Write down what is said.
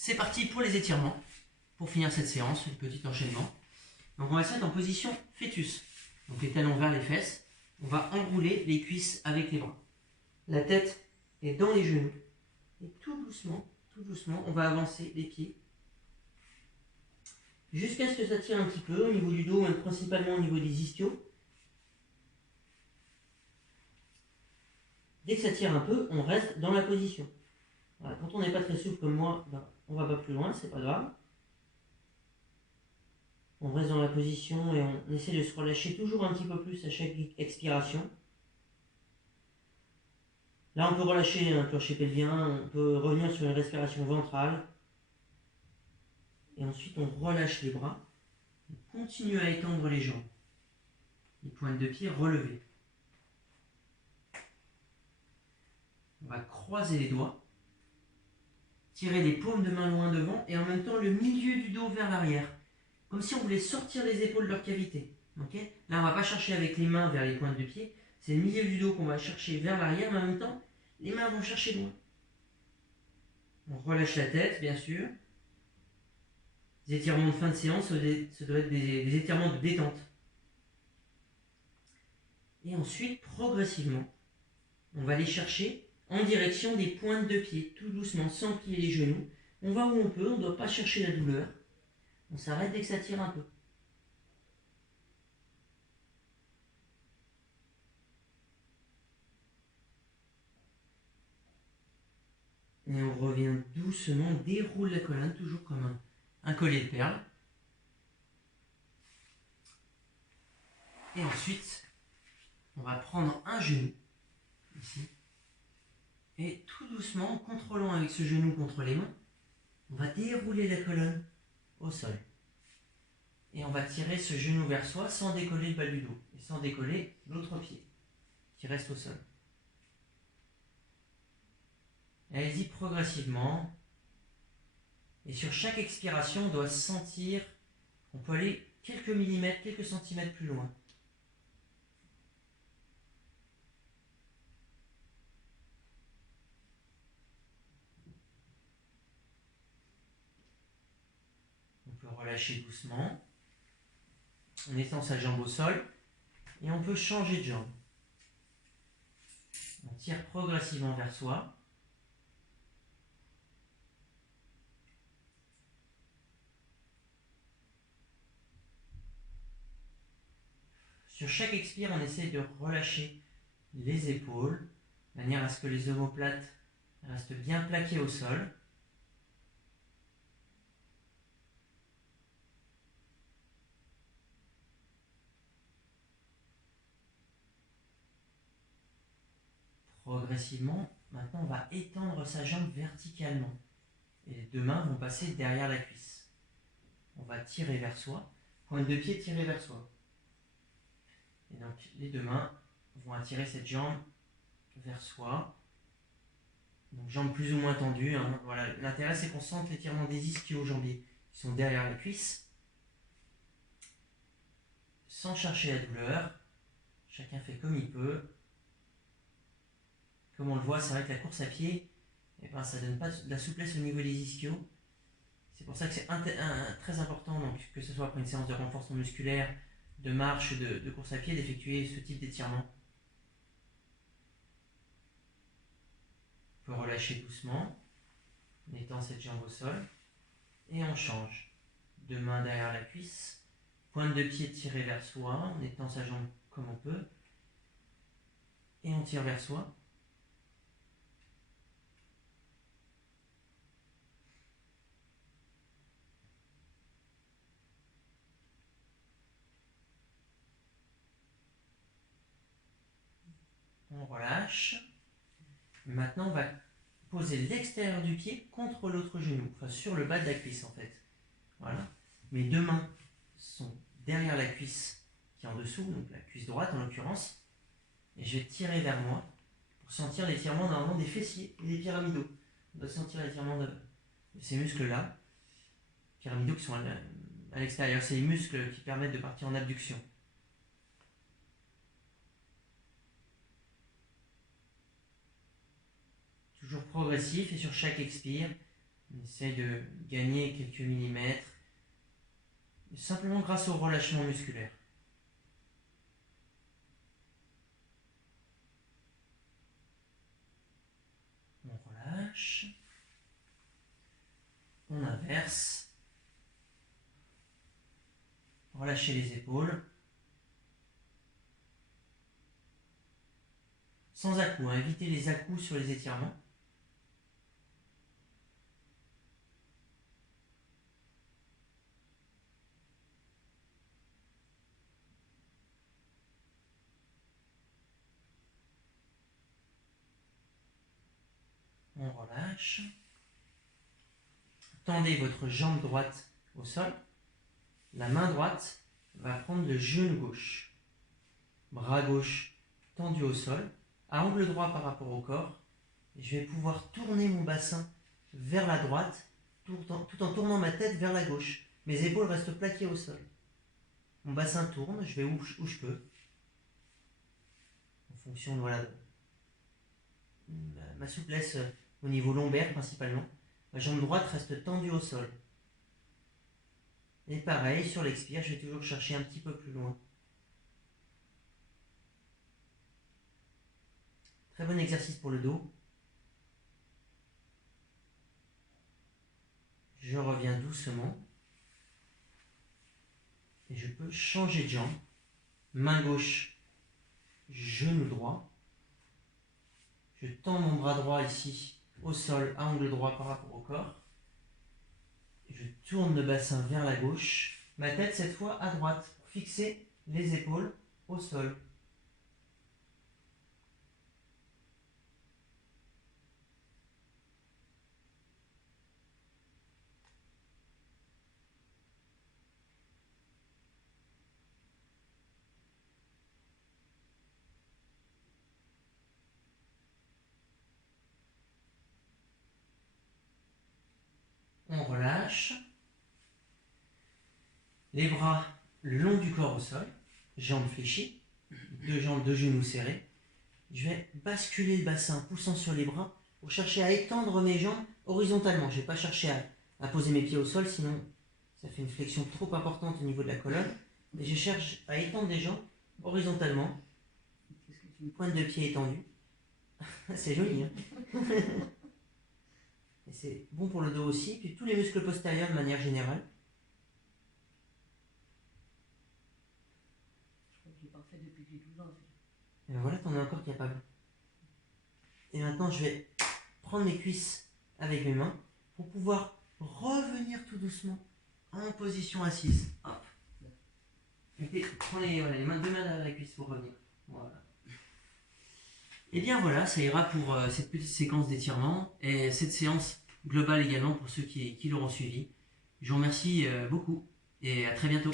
C'est parti pour les étirements. Pour finir cette séance, un petit enchaînement. Donc on va se mettre en position fœtus. Donc les talons vers les fesses. On va enrouler les cuisses avec les bras. La tête est dans les genoux. Et tout doucement, on va avancer les pieds. Jusqu'à ce que ça tire un petit peu au niveau du dos, même principalement au niveau des ischios. Dès que ça tire un peu, on reste dans la position. Voilà. Quand on n'est pas très souple comme moi, on va pas plus loin, c'est pas grave. On reste dans la position et on essaie de se relâcher toujours un petit peu plus à chaque expiration. Là, on peut relâcher un plancher pelvien, on peut revenir sur une respiration ventrale. Et ensuite, on relâche les bras. On continue à étendre les jambes. Les pointes de pied relevées. On va croiser les doigts. Tirer les paumes de main loin devant et en même temps le milieu du dos vers l'arrière. Comme si on voulait sortir les épaules de leur cavité. Okay, là, on ne va pas chercher avec les mains vers les pointes de pied. C'est le milieu du dos qu'on va chercher vers l'arrière, mais en même temps, les mains vont chercher loin. On relâche la tête, bien sûr. Les étirements de fin de séance, ça doit être des étirements de détente. Et ensuite, progressivement, on va aller chercher en direction des pointes de pied, tout doucement, sans plier les genoux. On va où on peut, on ne doit pas chercher la douleur. On s'arrête dès que ça tire un peu. Et on revient doucement, on déroule la colonne, toujours comme un collier de perles. Et ensuite, on va prendre un genou, ici. Et tout doucement, en contrôlant avec ce genou contre les mains, on va dérouler la colonne au sol. Et on va tirer ce genou vers soi sans décoller le bas du dos. Et sans décoller l'autre pied, qui reste au sol. Allez-y progressivement. Et sur chaque expiration, on doit sentir qu'on peut aller quelques millimètres, quelques centimètres plus loin. On peut relâcher doucement. On étend sa jambe au sol. Et on peut changer de jambe. On tire progressivement vers soi. Sur chaque expire, on essaie de relâcher les épaules, de manière à ce que les omoplates restent bien plaquées au sol. Progressivement, maintenant on va étendre sa jambe verticalement. Et les deux mains vont passer derrière la cuisse. On va tirer vers soi, pointe de pied tirée vers soi. Et donc les deux mains vont attirer cette jambe vers soi. Donc jambes plus ou moins tendues. Hein. Voilà. L'intérêt c'est qu'on sente l'étirement des ischio-jambiers qui sont derrière la cuisse. Sans chercher la douleur. Chacun fait comme il peut. Comme on le voit, c'est vrai que la course à pied, ça ne donne pas de la souplesse au niveau des ischios. C'est pour ça que c'est très important, donc, que ce soit après une séance de renforcement musculaire, de marche, de course à pied, d'effectuer ce type d'étirement. On peut relâcher doucement, en étend cette jambe au sol, et on change. Deux mains derrière la cuisse, pointe de pied tirée vers soi, on étend sa jambe comme on peut, et on tire vers soi. On relâche. Maintenant, on va poser l'extérieur du pied contre l'autre genou, enfin sur le bas de la cuisse en fait. Voilà. Mes deux mains sont derrière la cuisse qui est en dessous, donc la cuisse droite en l'occurrence, et je vais tirer vers moi pour sentir l'étirement normalement des fessiers et des pyramidaux. On doit sentir l'étirement de ces muscles-là, pyramidaux qui sont à l'extérieur. C'est les muscles qui permettent de partir en abduction. Toujours progressif et sur chaque expire, On essaye de gagner quelques millimètres, simplement grâce au relâchement musculaire. On relâche. On inverse. Relâchez les épaules. Sans à-coups, hein. Évitez les à-coups sur les étirements. On relâche. Tendez votre jambe droite au sol. La main droite va prendre le genou gauche. Bras gauche tendu au sol, à angle droit par rapport au corps. Et je vais pouvoir tourner mon bassin vers la droite, tout en tournant ma tête vers la gauche. Mes épaules restent plaquées au sol. Mon bassin tourne, je vais où je peux. En fonction de ma souplesse au niveau lombaire principalement. Ma jambe droite reste tendue au sol. Et pareil, sur l'expire, je vais toujours chercher un petit peu plus loin. Très bon exercice pour le dos. Je reviens doucement. Et je peux changer de jambe. Main gauche, genou droit. Je tends mon bras droit ici au sol à angle droit par rapport au corps. Je tourne le bassin vers la gauche. Ma tête cette fois à droite pour fixer les épaules au sol. On relâche. Les bras le long du corps au sol. Jambes fléchies. Deux jambes, deux genoux serrés. Je vais basculer le bassin, poussant sur les bras, pour chercher à étendre mes jambes horizontalement. Je ne vais pas chercher à poser mes pieds au sol, sinon ça fait une flexion trop importante au niveau de la colonne. Et je cherche à étendre les jambes horizontalement. Pointe de pied étendue. C'est joli, hein. Et c'est bon pour le dos aussi, puis tous les muscles postérieurs de manière générale. Je crois que je l'ai pas fait depuis que j'ai 12 ans. Et ben voilà, t'en es encore capable. Et maintenant, je vais prendre mes cuisses avec mes mains pour pouvoir revenir tout doucement en position assise. Hop. Prends les mains, deux mains derrière la cuisse pour revenir. Voilà. Et bien voilà, ça ira pour cette petite séquence d'étirement et cette séance globale également pour ceux qui l'auront suivi. Je vous remercie beaucoup et à très bientôt.